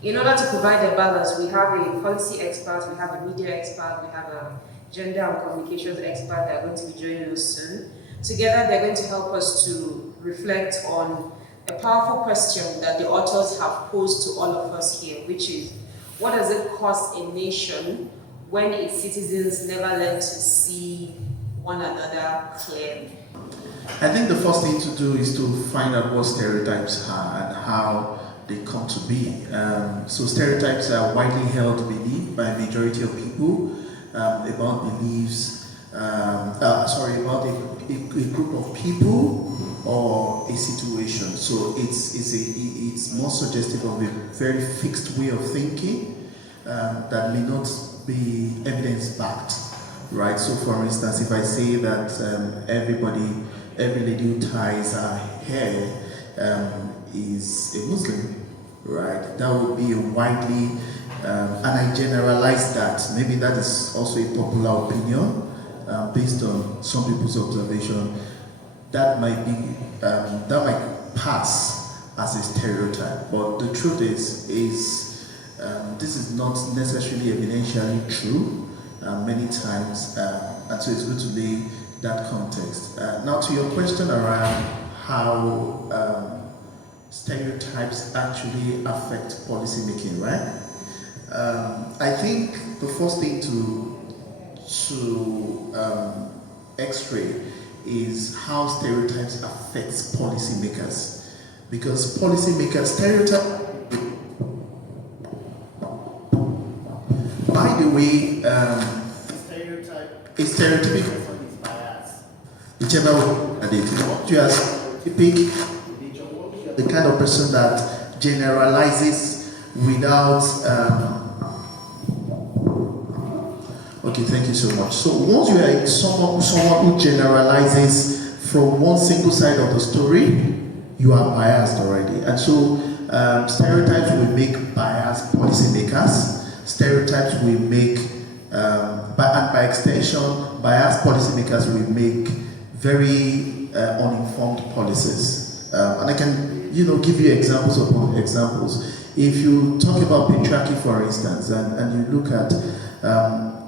In order to provide a balance, we have a policy expert, we have a media expert, we have a gender and communications expert that are going to be joining us soon. Together, they're going to help us to reflect on a powerful question that the authors have posed to all of us here, which is, what does it cost a nation when its citizens never learn to see one another clearly? I think the first thing to do is to find out what stereotypes are and how they come to be. So stereotypes are widely held belief by a majority of people about beliefs, about a group of people or a situation. So it's more suggestive of a very fixed way of thinking that may not be evidence-backed, right? So for instance, if I say that every lady who ties her hair is a Muslim, right? That would be a widely, and I generalize that. Maybe that is also a popular opinion based on some people's observation. That might pass as a stereotype, but the truth is this is not necessarily evidentially true many times, and so it's good to lay that context. Now to your question around how stereotypes actually affect policymaking, right? I think the first thing to x-ray is how stereotypes affects policymakers, because policymakers stereotype. By the way, is stereotypical. Whichever way you are stereotypic, the kind of person that generalizes without. Okay, thank you so much. So once you are someone who generalizes from one single side of the story, you are biased already. And so stereotypes will make biased policymakers. Stereotypes will make, and by extension, biased policymakers will make very uninformed policies. And I can, give you examples upon examples. If you talk about patriarchy, for instance, and you look at,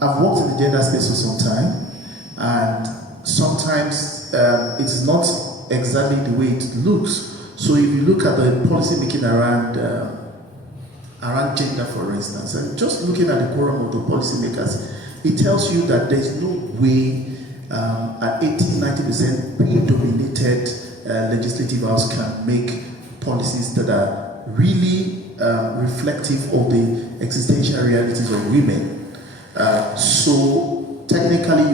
I've worked in the gender space for some time, and sometimes it's not exactly the way it looks. So if you look at the policy making around gender, for instance, and just looking at the quorum of the policymakers, it tells you that there's no way an 80-90% predominated legislative house can make policies that are really reflective of the existential realities of women. So technically,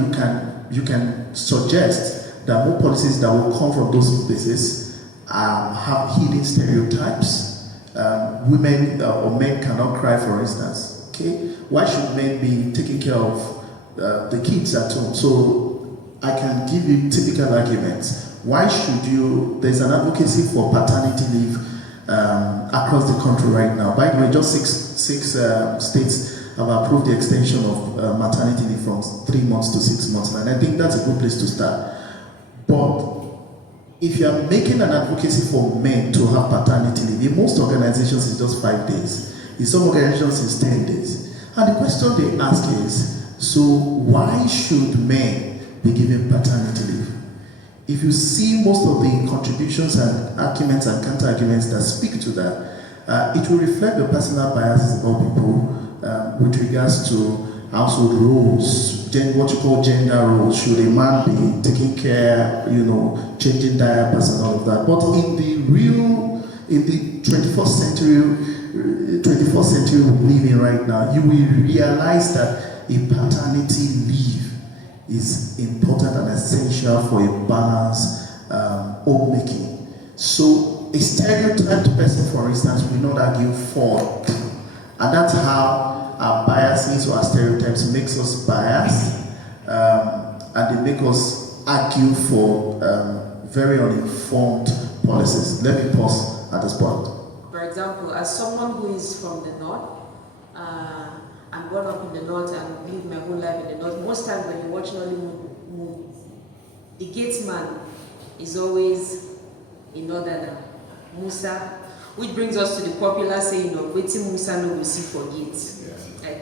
you can suggest that more policies that will come from those places have hidden stereotypes. Women or men cannot cry, for instance. Okay, why should men be taking care of the kids at home? So I can give you typical arguments. Why should you? There's an advocacy for paternity leave across the country right now. By the way, just six states have approved the extension of maternity leave from 3 months to 6 months, and I think that's a good place to start. But if you are making an advocacy for men to have paternity leave, in most organizations it's just 5 days. In some organizations it's 10 days. And the question they ask is, so why should men be given paternity leave? If you see most of the contributions and arguments and counter-arguments that speak to that, it will reflect the personal biases about people with regards to household roles, what you call gender roles. Should a man be taking care, changing diapers and all of that? But in the 21st century we live in right now, you will realize that a paternity leave is important and essential for a balanced homemaking. So a stereotyped person, for instance, will not argue for, and that's how our biases or our stereotypes makes us biased, and they make us argue for very uninformed policies. Let me pause at this point. For example, as someone who is from the north, I'm born up in the north and lived my whole life in the north. Most times when you watch Nollywood, the gate man is always a northerner, Musa, Which brings us to the popular saying of "Wetin Musa no go see forget."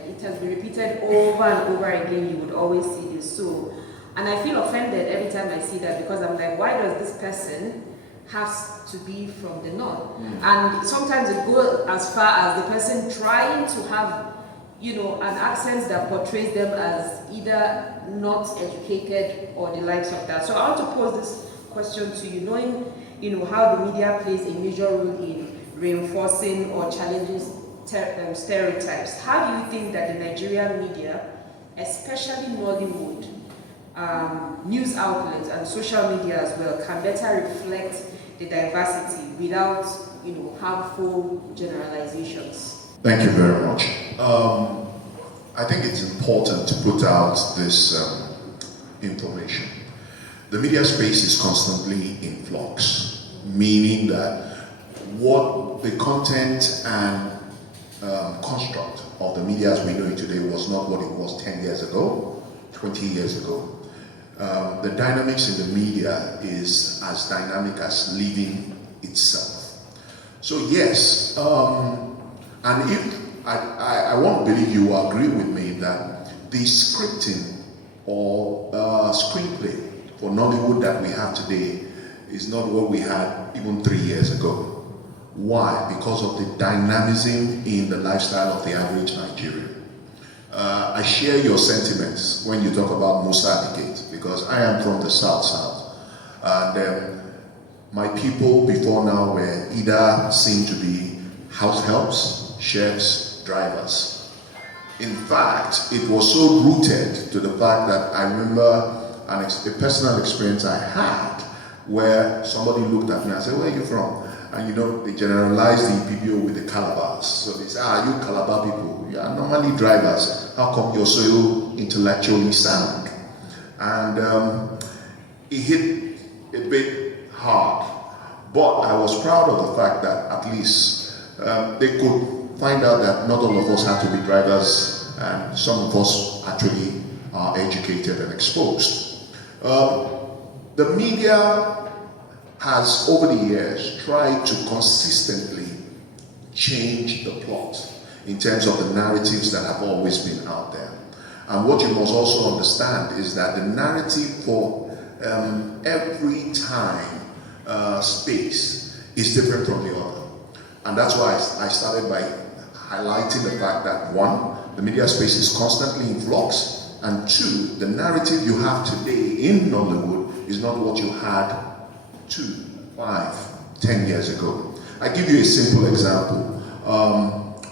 It has been repeated over and over again. You would always see this. So, and I feel offended every time I see that, because I'm like, why does this person have to be from the north? And sometimes it goes as far as the person trying to have, you know, an accent that portrays them as either not educated or the likes of that. So I want to pose this question to you, knowing, you know, how the media plays a major role in reinforcing or challenging stereotypes. How do you think that the Nigerian media, especially Nollywood, news outlets and social media as well, can better reflect the diversity without, you know, harmful generalizations? Thank you very much. I think it's important to put out this information. The media space is constantly in flux, meaning that what the content and construct of the media as we know it today was not what it was 10 years ago, 20 years ago. The dynamics in the media is as dynamic as living itself. So yes, and if I want to believe you will agree with me that the scripting or screenplay for Nollywood that we have today is not what we had even 3 years ago. Why? Because of the dynamism in the lifestyle of the average Nigerian. I share your sentiments when you talk about Musa Adigate, because I am from the South, and my people before now were either seen to be house helps, chefs, drivers. In fact, it was so rooted to the fact that I remember a personal experience I had where somebody looked at me and said, "Where are you from?" And you know, they generalize the PBO with the Calabars. So they say, "Ah, you Calabar people, you are normally drivers. How come you're so intellectually sound?" And it hit a bit hard. But I was proud of the fact that at least they could find out that not all of us have to be drivers, and some of us actually are educated and exposed. The media has over the years tried to consistently change the plot in terms of the narratives that have always been out there. And what you must also understand is that the narrative for every time space is different from the other. And that's why I started by highlighting the fact that one, the media space is constantly in flux, and two, the narrative you have today in Nollywood is not what you had 2, 5, 10 years ago. I give you a simple example.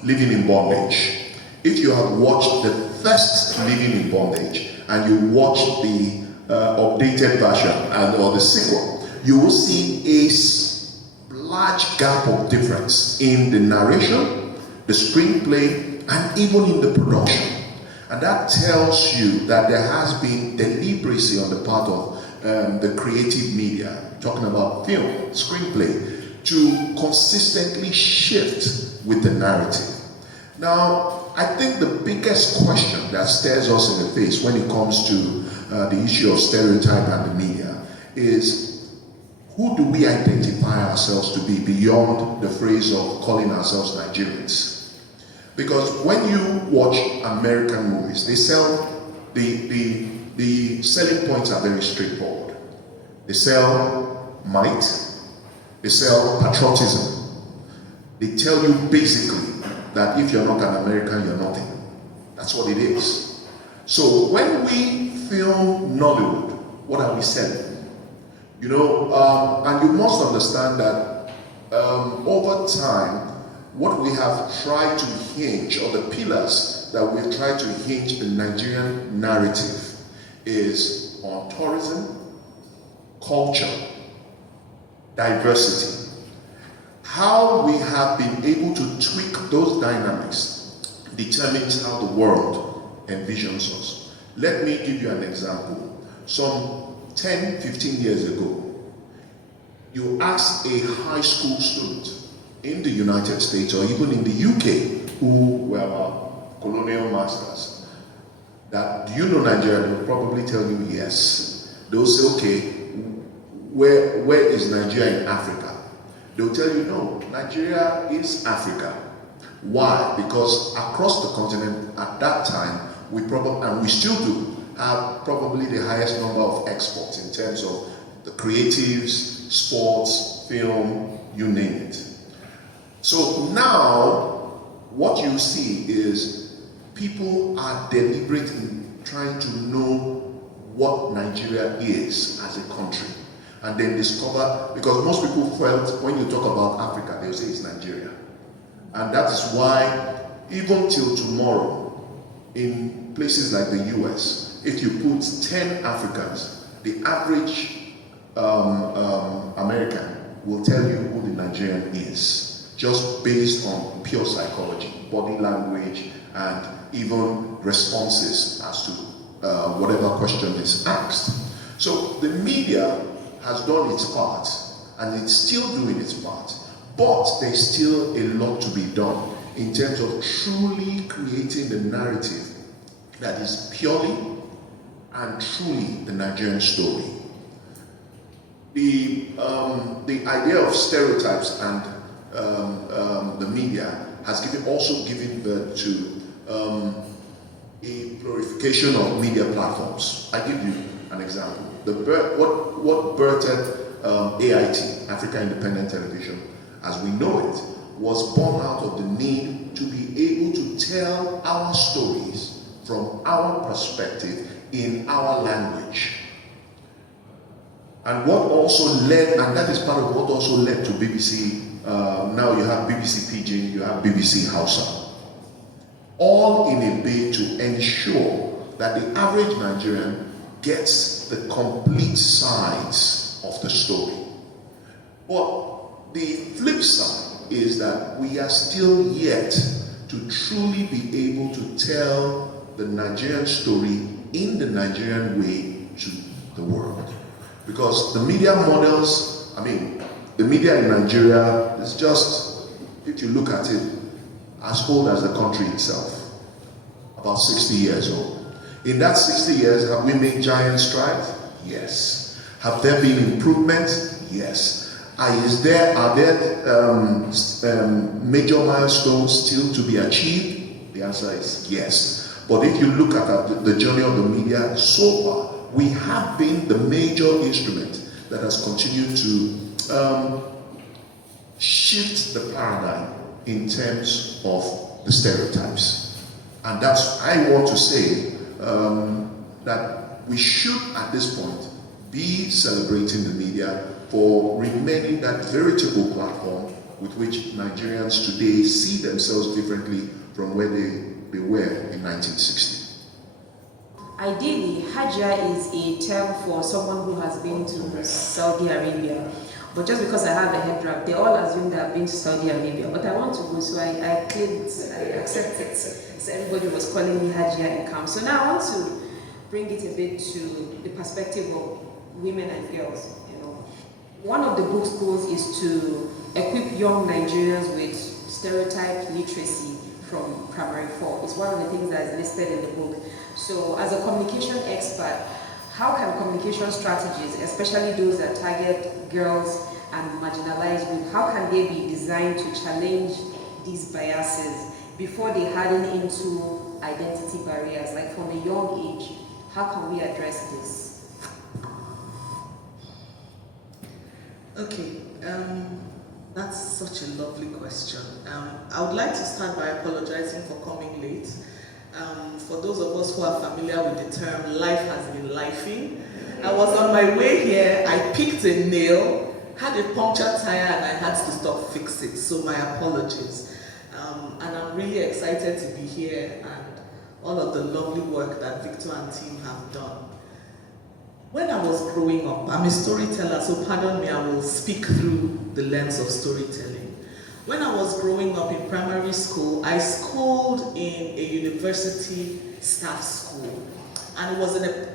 Living in Bondage. If you have watched the first Living in Bondage and you watch the updated version or the sequel, you will see a large gap of difference in the narration, the screenplay, and even in the production. And that tells you that there has been deliberacy on the part of the creative media, talking about film, screenplay, to consistently shift with the narrative. Now, I think the biggest question that stares us in the face when it comes to the issue of stereotype and the media is, who do we identify ourselves to be beyond the phrase of calling ourselves Nigerians? Because when you watch American movies, they sell, the selling points are very straightforward. They sell might, they sell patriotism. They tell you basically that if you're not an American, you're nothing. That's what it is. So when we film Nollywood, what are we selling? You know, and you must understand that over time, what we have tried to hinge, or the pillars that we've tried to hinge the Nigerian narrative, is on tourism, culture, diversity. How we have been able to tweak those dynamics determines how the world envisions us. Let me give you an example. Some 10, 15 years ago, you ask a high school student in the United States or even in the UK who were our colonial masters that, do you know Nigeria? They'll probably tell you yes. They'll say, okay, where is Nigeria in Africa? They'll tell you, no, Nigeria is Africa. Why? Because across the continent at that time, we probably, and we still do, have probably the highest number of exports in terms of the creatives, sports, film, you name it. So now, what you see is people are deliberate in trying to know what Nigeria is as a country, and then discover, because most people felt when you talk about Africa, they'll say it's Nigeria. And that is why, even till tomorrow, in places like the US, if you put 10 Africans, the average American will tell you who the Nigerian is, just based on pure psychology, body language, and even responses as to whatever question is asked. So the media has done its part, and it's still doing its part, but there's still a lot to be done in terms of truly creating the narrative that is purely and truly the Nigerian story. The idea of stereotypes and the media has also given birth to a glorification of media platforms. I give you an example. What birthed AIT, Africa Independent Television, as we know it, was born out of the need to be able to tell our stories from our perspective in our language. And what also led, and that is part of what also led to BBC, now you have BBC Pidgin, you have BBC Hausa. All in a bid to ensure that the average Nigerian gets the complete sides of the story. But the flip side is that we are still yet to truly be able to tell the Nigerian story in the Nigerian way to the world. Because the media models, the media in Nigeria is just, if you look at it, as old as the country itself, about 60 years old. In that 60 years, have we made giant strides? Yes. Have there been improvements? Yes. Are there major milestones still to be achieved? The answer is yes. But if you look at the journey of the media so far, we have been the major instrument that has continued to shift the paradigm in terms of the stereotypes. And that's, I want to say that we should at this point be celebrating the media for remaining that veritable platform with which Nigerians today see themselves differently from where they were in 1960. Ideally, Hajia is a term for someone who has been to Saudi Arabia. But just because I have a head wrap, they all assume that I've been to Saudi Arabia. But I want to go, so I claimed, I accepted it. So everybody was calling me Hajia in camp. So now I want to bring it a bit to the perspective of women and girls. One of the book's goals is to equip young Nigerians with stereotype literacy from primary 4. It's one of the things that is listed in the book. So as a communication expert, how can communication strategies, especially those that target girls and marginalized groups, how can they be designed to challenge these biases before they harden into identity barriers? Like from a young age, how can we address this? Okay, that's such a lovely question. I would like to start by apologizing for coming late. For those of us who are familiar with the term, life has been lifing. I was on my way here, I picked a nail, had a punctured tire, and I had to stop fix it, so my apologies. And I'm really excited to be here and all of the lovely work that Victor and team have done. When I was growing up, I'm a storyteller, so pardon me, I will speak through the lens of storytelling. When I was growing up in primary school, I schooled in a university staff school. And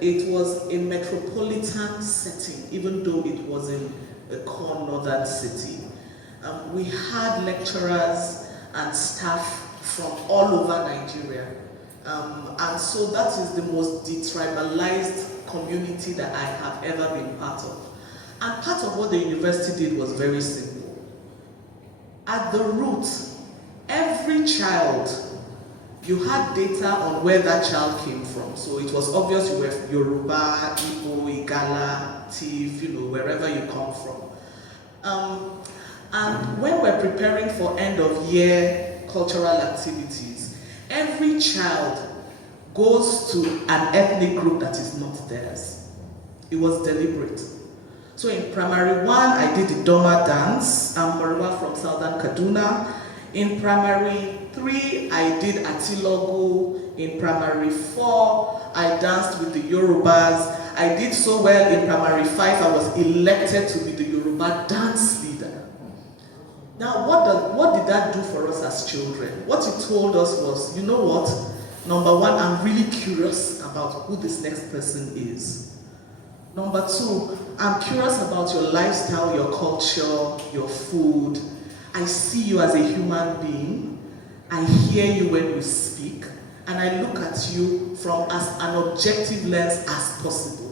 it was a metropolitan setting, even though it was in a core northern city. We had lecturers and staff from all over Nigeria. And so that is the most detribalized community that I have ever been part of. And part of what the university did was very simple. at the root, every child, you had data on where that child came from. So it was obvious you were Yoruba, Igbo, Igala, Tiv, wherever you come from. And when we're preparing for end of year cultural activities, every child goes to an ethnic group that is not theirs. It was deliberate. So in primary 1, I did the Doma dance. I'm Mariwa from Southern Kaduna. In primary 3, I did Atilogu. In primary 4, I danced with the Yorubas. I did so well in primary 5, I was elected to be the Yoruba dance leader. Now, what did that do for us as children? What it told us was, you know what? Number 1, I'm really curious about who this next person is. Number 2, I'm curious about your lifestyle, your culture, your food. I see you as a human being. I hear you when you speak. And I look at you from as an objective lens as possible.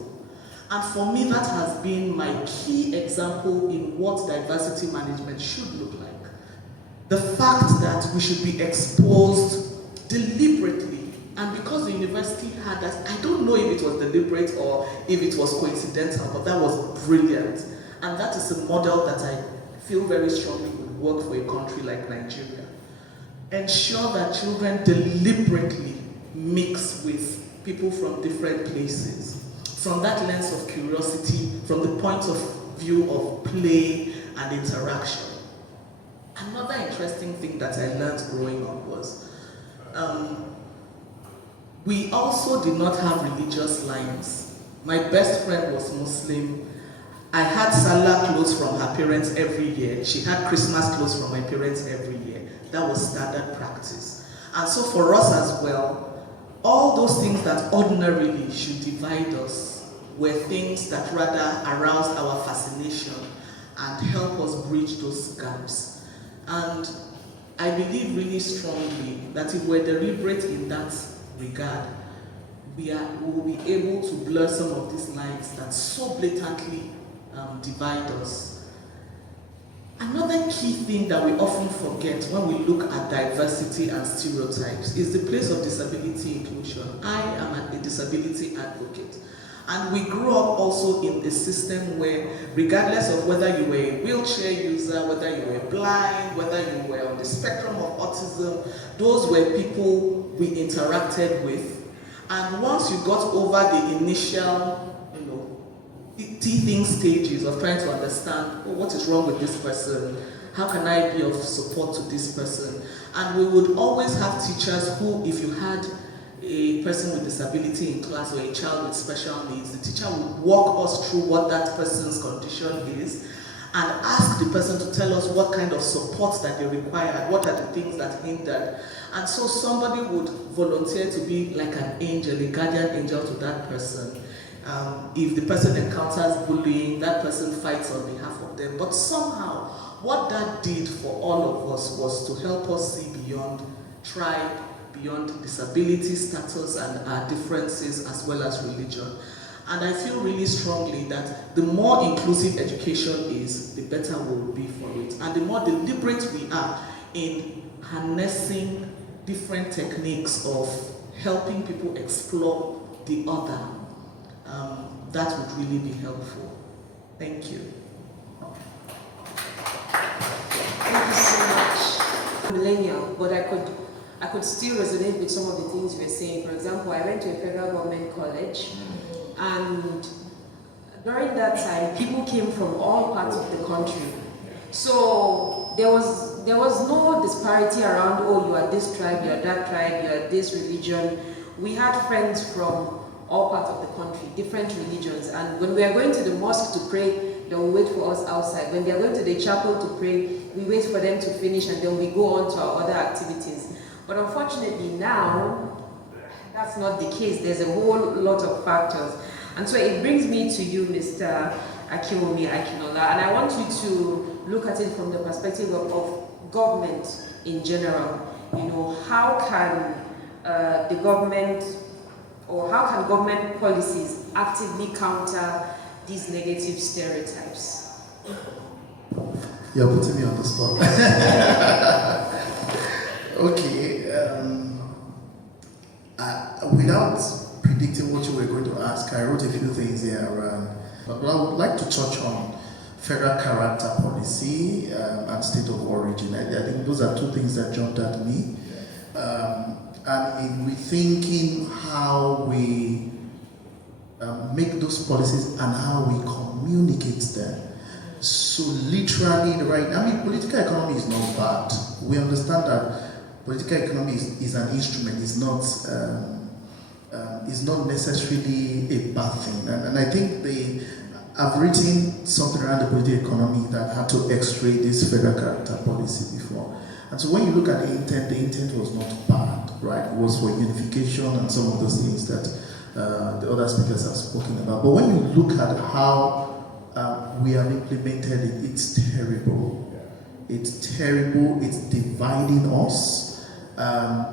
And for me, that has been my key example in what diversity management should look like. The fact that we should be exposed deliberately. And because the university had that, I don't know if it was deliberate or if it was coincidental, but that was brilliant. And that is a model that I feel very strongly would work for a country like Nigeria. Ensure that children deliberately mix with people from different places, from that lens of curiosity, from the point of view of play and interaction. Another interesting thing that I learned growing up was, we also did not have religious lines. My best friend was Muslim. I had Salah clothes from her parents every year. She had Christmas clothes from my parents every year. That was standard practice. And so for us as well, all those things that ordinarily should divide us were things that rather aroused our fascination and help us bridge those gaps. And I believe really strongly that if we're deliberate in that regard, we will be able to blur some of these lines that so blatantly divide us. Another key thing that we often forget when we look at diversity and stereotypes is the place of disability inclusion. I am a disability advocate. And we grew up also in a system where, regardless of whether you were a wheelchair user, whether you were blind, whether you were on the spectrum of autism, those were people we interacted with. And once you got over the initial, teething stages of trying to understand, what is wrong with this person? How can I be of support to this person? And we would always have teachers who, if you had a person with disability in class or a child with special needs, the teacher would walk us through what that person's condition is and ask the person to tell us what kind of support that they required, what are the things that hindered. And so somebody would volunteer to be like an angel, a guardian angel to that person. If the person encounters bullying, that person fights on behalf of them. But somehow, what that did for all of us was to help us see beyond tribe, beyond disability status and our differences, as well as religion. And I feel really strongly that the more inclusive education is, the better we will be for it. And the more deliberate we are in harnessing different techniques of helping people explore the other, that would really be helpful. Thank you. Thank you so much. Millennial, but I could still resonate with some of the things you were saying. For example, I went to a federal government college, and during that time, people came from all parts of the country. So there was no disparity around, oh, you are this tribe, you are that tribe, you are this religion. We had friends from all parts of the country, different religions. And when we are going to the mosque to pray, they will wait for us outside. When they are going to the chapel to pray, we wait for them to finish and then we go on to our other activities. But unfortunately now, that's not the case. There's a whole lot of factors. And so it brings me to you, Mr. Akiwomi Akinola, and I want you to look at it from the perspective of government in general. How can the government, or how can government policies actively counter these negative stereotypes? You're putting me on the spot. Okay. Without predicting what you were going to ask, I wrote a few things here around. But I would like to touch on federal character policy and state of origin. I think those are two things that jumped at me. And in rethinking how we make those policies and how we communicate them. So literally, right now, I mean, political economy is not bad. We understand that political economy is an instrument, it's not necessarily a bad thing. And I think I've written something around the political economy that had to x-ray this federal character policy before. And so when you look at the intent was not bad, right? It was for unification and some of those things that the other speakers have spoken about. But when you look at how we have implemented it, it's terrible. It's terrible, it's dividing us,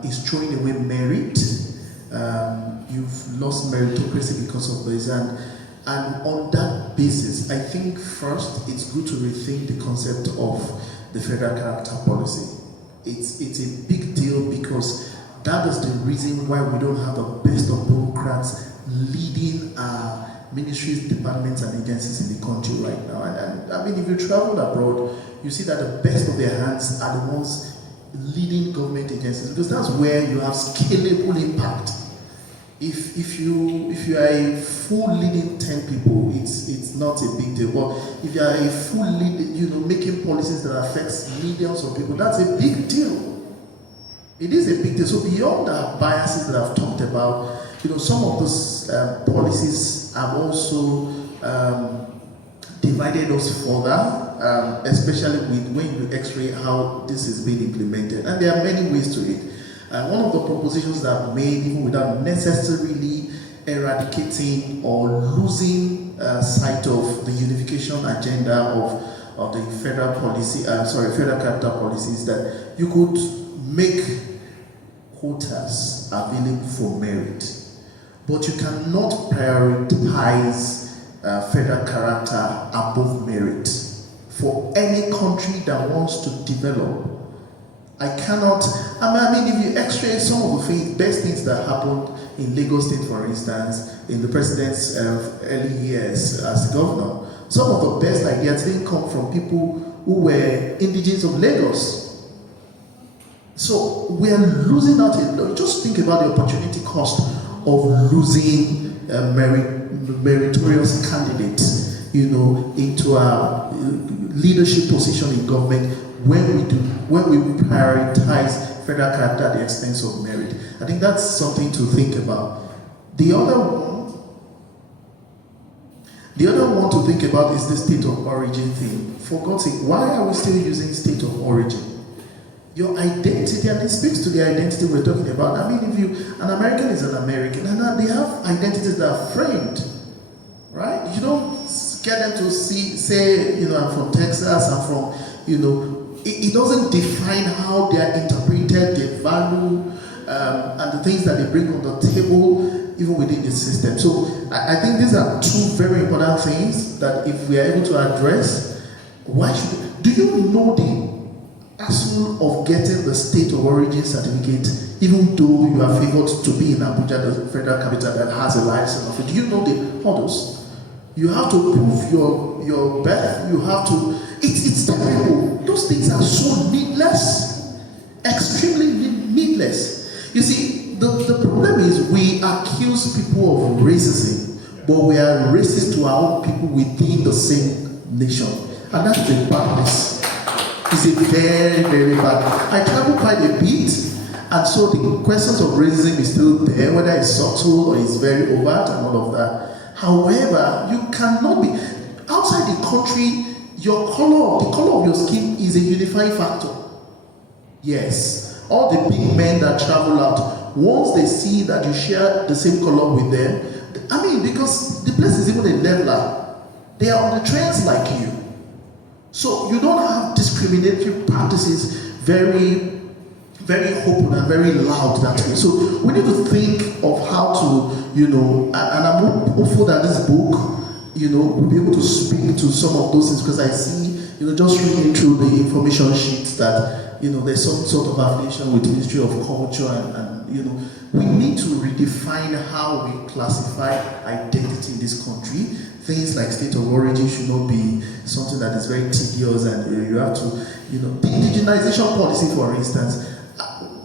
it's throwing away merit. You've lost meritocracy because of this. And on that basis, I think first it's good to rethink the concept of the federal character policy. It's a big deal because that is the reason why we don't have the best of bureaucrats leading our ministries, departments, and agencies in the country right now. And I mean, if you travel abroad, you see that the best of their hands are the ones leading government agencies, because that's where you have scalable impact. If you are a full leading 10 people, it's not a big deal. But if you are a full lead, making policies that affects millions of people, that's a big deal. It is a big deal. So beyond the biases that I've talked about, some of those policies have also divided us further, especially when you x-ray how this is being implemented. And there are many ways to it. One of the propositions that I've made, even without necessarily eradicating or losing sight of the unification agenda of the federal policy, federal character policies, that you could make quotas available for merit, but you cannot prioritize federal character above merit for any country that wants to develop. I mean, if you x-ray some of the best things that happened in Lagos State, for instance, in the president's early years as governor, some of the best ideas didn't come from people who were indigenous of Lagos. So we are losing out. Just think about the opportunity cost of losing meritorious candidates, into a leadership position in government when we prioritize federal character at the expense of merit. I think that's something to think about. The other one to think about is the state of origin thing. For God's sake, why are we still using state of origin? Your identity, and it speaks to the identity we're talking about. I mean, an American is an American, and they have identities that are framed, right? You don't get them to say, I'm from Texas, I'm from, it doesn't define how they are interpreted, their value, and the things that they bring on the table, even within the system. So I think these are two very important things that if we are able to address, do you know the hassle of getting the state of origin certificate, even though you are favored to be in Abuja, the federal capital that has a license of it? Do you know the hurdles? You have to prove your birth. You have to. It's terrible. Those things are so needless, extremely needless. You see, the problem is we accuse people of racism, but we are racist to our own people within the same nation, and that's the badness. It's a very, very bad. I travel quite a bit, and so the questions of racism is still there, whether it's subtle or it's very overt and all of that. However, you cannot be outside the country. The color of your skin is a unifying factor. Yes, all the big men that travel out, once they see that you share the same color with them, I mean, because the place is even a leveler, they are on the trains like you. So you don't have discriminatory practices very, very open and very loud that way. So we need to think of how to, and I'm hopeful that this book, will be able to speak to some of those things, because I see, just reading through the information sheets that, there's some sort of affiliation with the Ministry of Culture and we need to redefine how we classify identity in this country. Things like state of origin should not be something that is very tedious, and you have to, the indigenization policy, for instance.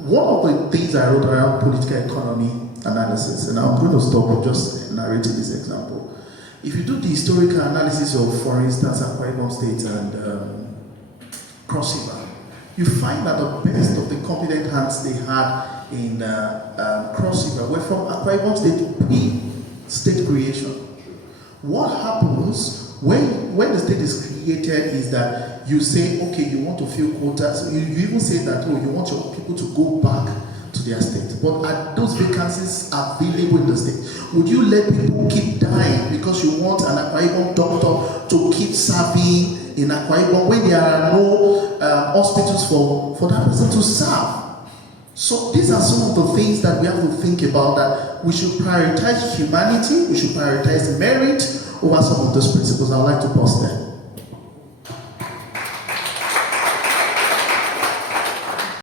One of the things I wrote around political economy analysis, and I'm going to stop just narrating this example. If you do the historical analysis of, for instance, Akwa Ibom State and Cross River, you find that the best of the competent hands they had in Cross River were from Akwa Ibom State pre-state creation. What happens when the state is created is that you say, okay, you want to fill quotas. You even say that, you want your people to go back to their state. But are those vacancies available in the state? Would you let people keep dying because you want an Akwa Ibom doctor to keep serving in Akwa Ibom when there are no hospitals for that person to serve? So these are some of the things that we have to think about, that we should prioritize humanity, we should prioritize merit over some of those principles. I would like to pause there.